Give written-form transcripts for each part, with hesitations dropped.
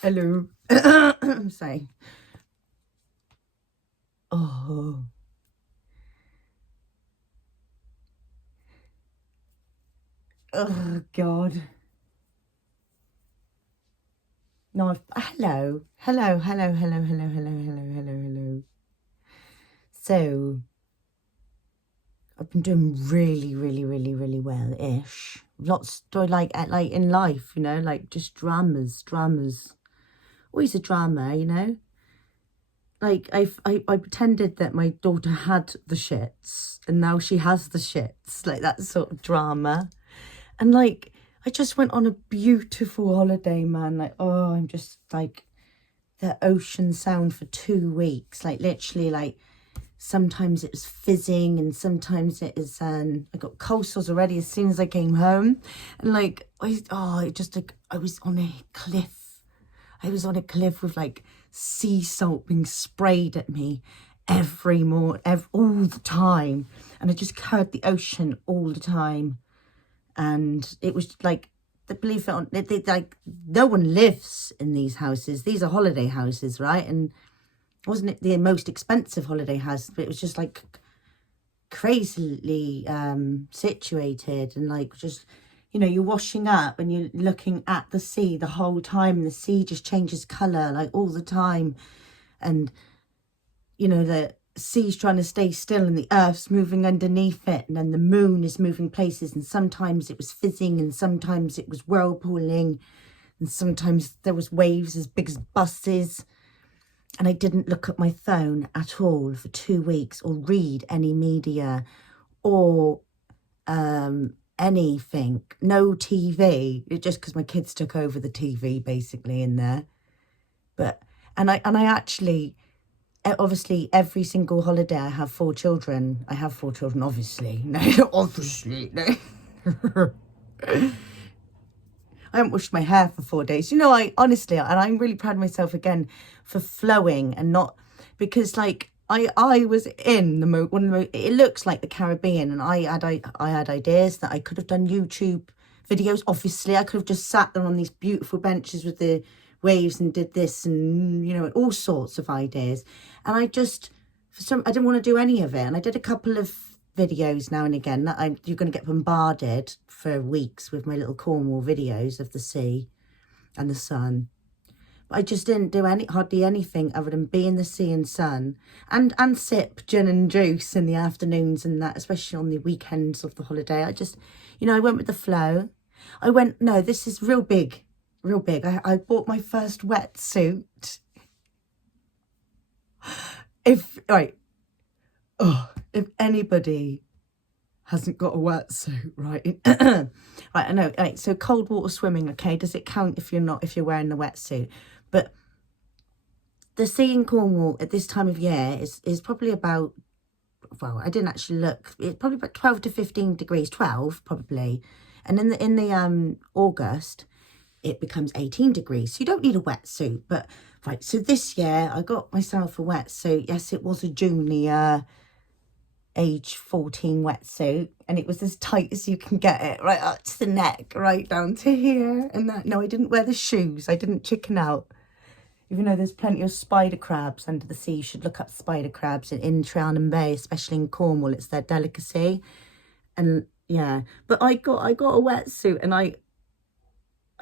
Hello. Sorry. Oh. Oh, God. No, hello. Hello, hello, hello, hello, hello, hello, hello, hello. So, I've been doing really, really, really, really well-ish. Lots, like in life, like just dramas. Always a drama, Like, I pretended that my daughter had the shits, and now she has the shits. Like, that sort of drama. And like, I just went on a beautiful holiday, man. Like, oh, I'm just like the ocean sound for 2 weeks. Like, literally, like, sometimes it was fizzing and sometimes it is, I got cold sores already as soon as I came home. And like, it just like, I was on a cliff. I was on a cliff with like sea salt being sprayed at me every morning, all the time. And I just heard the ocean all the time. And it was like, believe it or not, like, no one lives in these houses. These are holiday houses, right? And wasn't it the most expensive holiday house, but it was just like crazily situated, and like, just, you're washing up and you're looking at the sea the whole time, and the sea just changes color like all the time. And the sea's trying to stay still and the earth's moving underneath it, and then the moon is moving places, and sometimes it was fizzing and sometimes it was whirlpooling, and sometimes there was waves as big as buses. And I didn't look at my phone at all for 2 weeks, or read any media, or anything. No TV, just because my kids took over the TV basically in there. But and I actually, obviously, every single holiday I have 4 children. I have 4 children, obviously. No, obviously, no. I haven't washed my hair for 4 days. I honestly, and I'm really proud of myself again for flowing and not, because like I was in one of the it looks like the Caribbean, and I had ideas that I could have done YouTube videos. Obviously, I could have just sat there on these beautiful benches with the waves and did this, and all sorts of ideas. And I just, I didn't want to do any of it. And I did a couple of videos now and again that you're going to get bombarded for weeks with my little Cornwall videos of the sea and the sun. But I just didn't do hardly anything other than be in the sea and sun, and sip gin and juice in the afternoons and that, especially on the weekends of the holiday. I just, I went with the flow. No, this is real big, real big. I bought my first wetsuit. If anybody hasn't got a wetsuit, right? Right, I know. Right, so cold water swimming, okay? Does it count if you're wearing the wetsuit? But the sea in Cornwall at this time of year is probably about, well, I didn't actually look. It's probably about 12 to 15 degrees, 12 probably. And in the August, it becomes 18 degrees. So you don't need a wetsuit. But right, so this year I got myself a wetsuit. Yes, it was a junior age 14 wetsuit, and it was as tight as you can get it, right up to the neck, right down to here. And that, no, I didn't wear the shoes. I didn't chicken out. Even though there's plenty of spider crabs under the sea. You should look up spider crabs in Trianon Bay, especially in Cornwall. It's their delicacy. And yeah, but I got a wetsuit, and I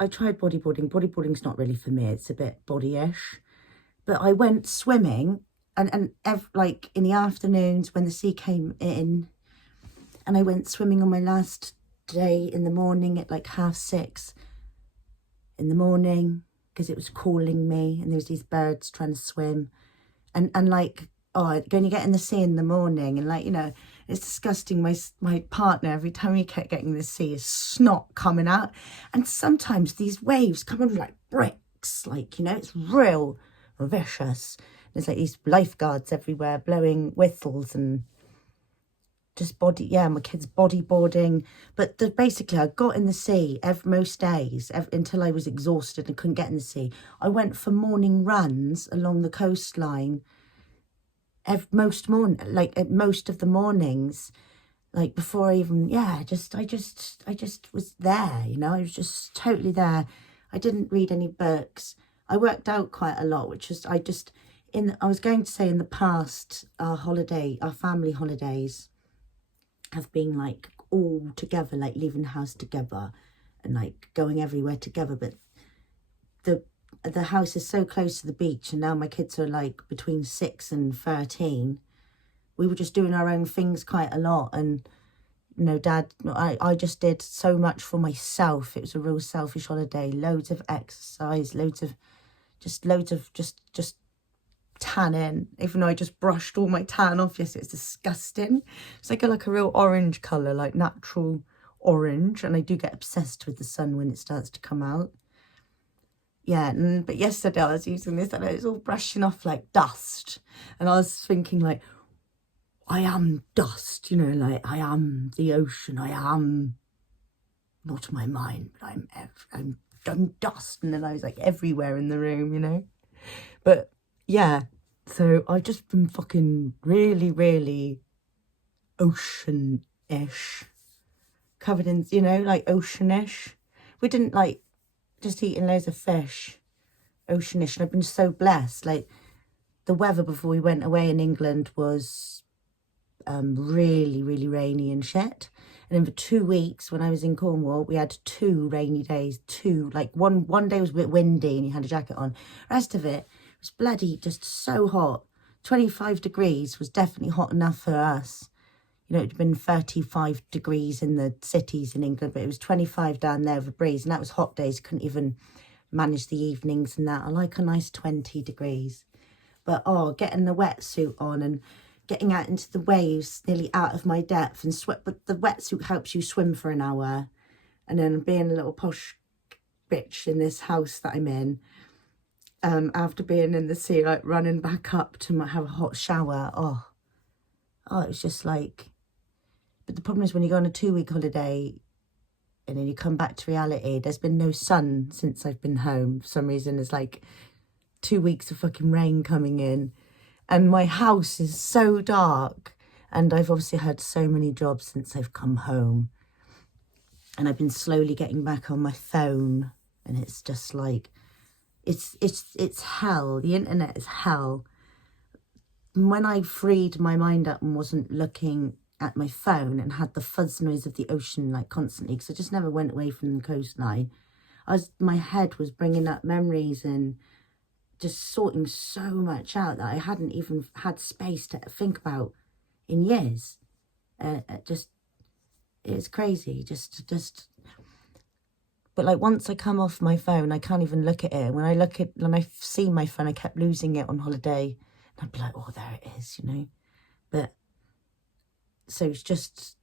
tried bodyboarding. Bodyboarding's not really for me. It's a bit bodyish. But I went swimming, and like in the afternoons when the sea came in, and I went swimming on my last day in the morning at like 6:30 in the morning, because it was calling me, and there was these birds trying to swim, and like, oh, when you get in the sea in the morning, and like, it's disgusting. My partner, every time he kept getting in the sea, is snot coming out, and sometimes these waves come on like bricks, like, it's real vicious. There's like these lifeguards everywhere blowing whistles, and just my kids bodyboarding. But basically, I got in the sea most days until I was exhausted and couldn't get in the sea. I went for morning runs along the coastline most of the mornings, like before I even, I just was there, I was just totally there. I didn't read any books. I worked out quite a lot, which is, I was going to say in the past, our family holidays have been like all together, like leaving the house together and like going everywhere together. But the house is so close to the beach, and now my kids are like between 6 and 13. We were just doing our own things quite a lot. And Dad, I just did so much for myself. It was a real selfish holiday. Loads of exercise, loads of just tanning. Even though I just brushed all my tan off yesterday, it's disgusting. It's like a real orange colour, like natural orange. And I do get obsessed with the sun when it starts to come out. Yeah, but yesterday I was using this and it was all brushing off like dust. And I was thinking like, I am dust, like I am the ocean. I am not my mind, but I'm dust. And then I was like everywhere in the room, But yeah, so I've just been fucking really, really ocean-ish. Covered in, like ocean-ish. We didn't like just eating loads of fish, oceanish, and I've been so blessed. Like the weather before we went away in England was really, really rainy and shit. And then for 2 weeks when I was in Cornwall, we had 2 rainy days. Like one day was a bit windy and you had a jacket on. The rest of it was bloody just so hot. 25 degrees was definitely hot enough for us. It'd been 35 degrees in the cities in England, but it was 25 down there with a breeze, and that was hot days. Couldn't even manage the evenings and that. I like a nice 20 degrees. But, getting the wetsuit on and getting out into the waves, nearly out of my depth, and sweat. But the wetsuit helps you swim for an hour. And then being a little posh bitch in this house that I'm in, after being in the sea, like running back up to have a hot shower. Oh, it was just like... But the problem is when you go on a 2-week holiday and then you come back to reality, there's been no sun since I've been home. For some reason, there's like 2 weeks of fucking rain coming in. And my house is so dark. And I've obviously had so many jobs since I've come home. And I've been slowly getting back on my phone. And it's just like, it's hell. The internet is hell. When I freed my mind up and wasn't looking at my phone and had the fuzz noise of the ocean like constantly, because I just never went away from the coastline, my head was bringing up memories and just sorting so much out that I hadn't even had space to think about in years. It's crazy. But like once I come off my phone, I can't even look at it. When I see my phone, I kept losing it on holiday. And I'd be like, oh, there it is, But so it's just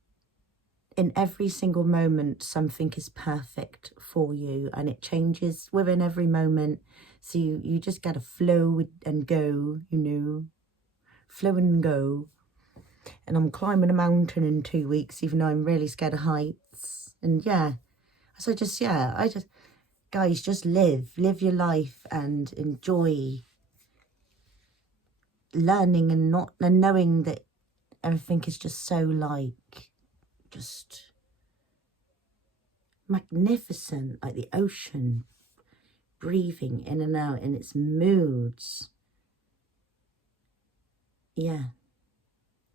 in every single moment, something is perfect for you and it changes within every moment. So you just got to flow and go, flow and go. And I'm climbing a mountain in 2 weeks, even though I'm really scared of heights. And yeah, so guys, just live your life and enjoy learning and knowing that everything is just so like, just magnificent, like the ocean, breathing in and out in its moods. Yeah.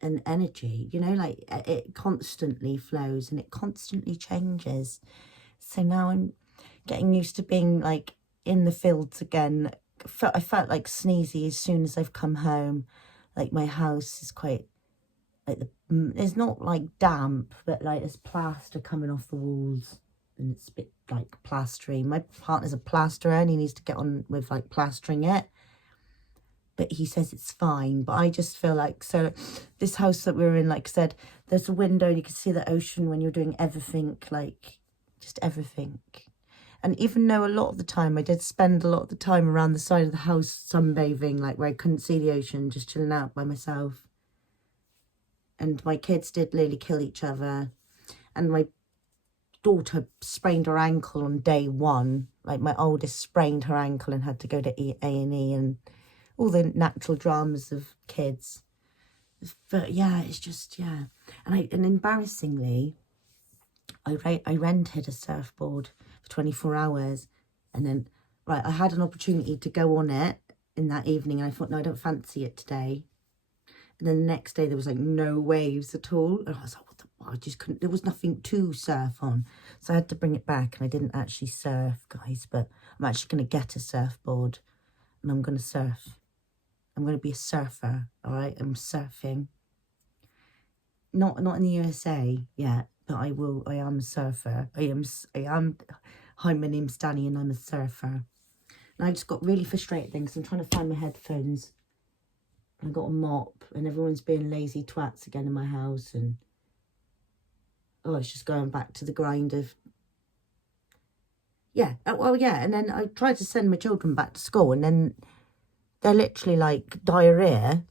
And energy, like it constantly flows and it constantly changes. So now I'm getting used to being like in the fields again. I felt like sneezy as soon as I've come home. Like my house is quite like it's not like damp, but like there's plaster coming off the walls and it's a bit like plastery. My partner's a plasterer and he needs to get on with like plastering it, but he says it's fine. But I just feel like, so this house that we're in, like I said, there's a window and you can see the ocean when you're doing everything, like just everything. And even though a lot of the time I did spend a lot of the time around the side of the house sunbathing, like where I couldn't see the ocean, just chilling out by myself. And my kids did nearly kill each other. And my daughter sprained her ankle on day 1. Like my oldest sprained her ankle and had to go to A&E and all the natural dramas of kids. But yeah, it's just, yeah. And embarrassingly, I rented a surfboard for 24 hours. And then Right, I had an opportunity to go on it in that evening, and I thought, no, I don't fancy it today. And then the next day, there was like no waves at all. And I was like, what the, I just couldn't, there was nothing to surf on. So I had to bring it back, and I didn't actually surf, guys. But I'm actually going to get a surfboard, and I'm going to surf. I'm going to be a surfer, all right? I'm surfing. Not in the USA yet, but I am a surfer. Hi, my name's Danny, and I'm a surfer. And I just got really frustrated then because I'm trying to find my headphones. I got a mop, and everyone's being lazy twats again in my house, and oh, it's just going back to the grind of, yeah, well, yeah. And then I tried to send my children back to school, and then they're literally like diarrhea,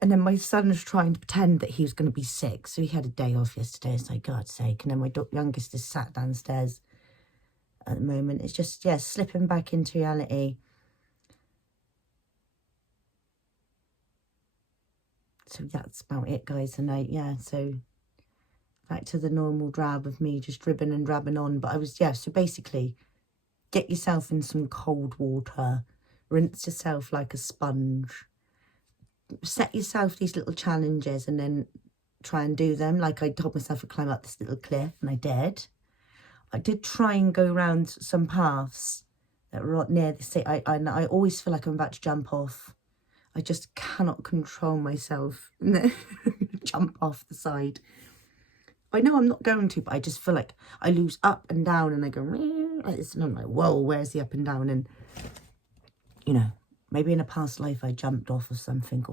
and then my son's trying to pretend that he was going to be sick, so he had a day off yesterday. It's like, God's sake. And then my youngest is sat downstairs at the moment. It's just, yeah, slipping back into reality. So that's about it, guys. And so back to the normal drab of me just dribbing and drabbing on. But I was, yeah, so basically, get yourself in some cold water, rinse yourself like a sponge, set yourself these little challenges, and then try and do them. Like I told myself to climb up this little cliff, and I did. I did try and go around some paths that were near the sea. I always feel like I'm about to jump off. I just cannot control myself. Jump off the side. I know I'm not going to, but I just feel like I lose up and down, and I go like this, and I'm like, whoa, where's the up and down? And, you know, maybe in a past life I jumped off of something.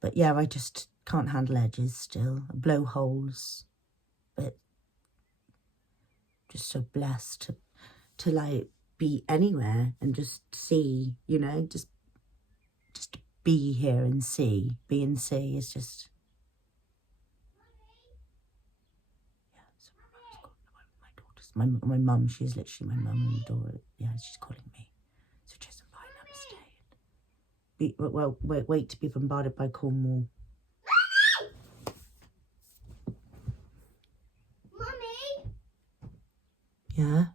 But yeah, I just can't handle edges still. I blow holes. But just so blessed to like be anywhere and just see, you know, just be here and see. Be and see is just, yeah. So my daughter's my mum. She's literally my mum and the daughter. Yeah, she's calling me. So just invite namaste. Wait to be bombarded by Cornwall. Mummy. Yeah.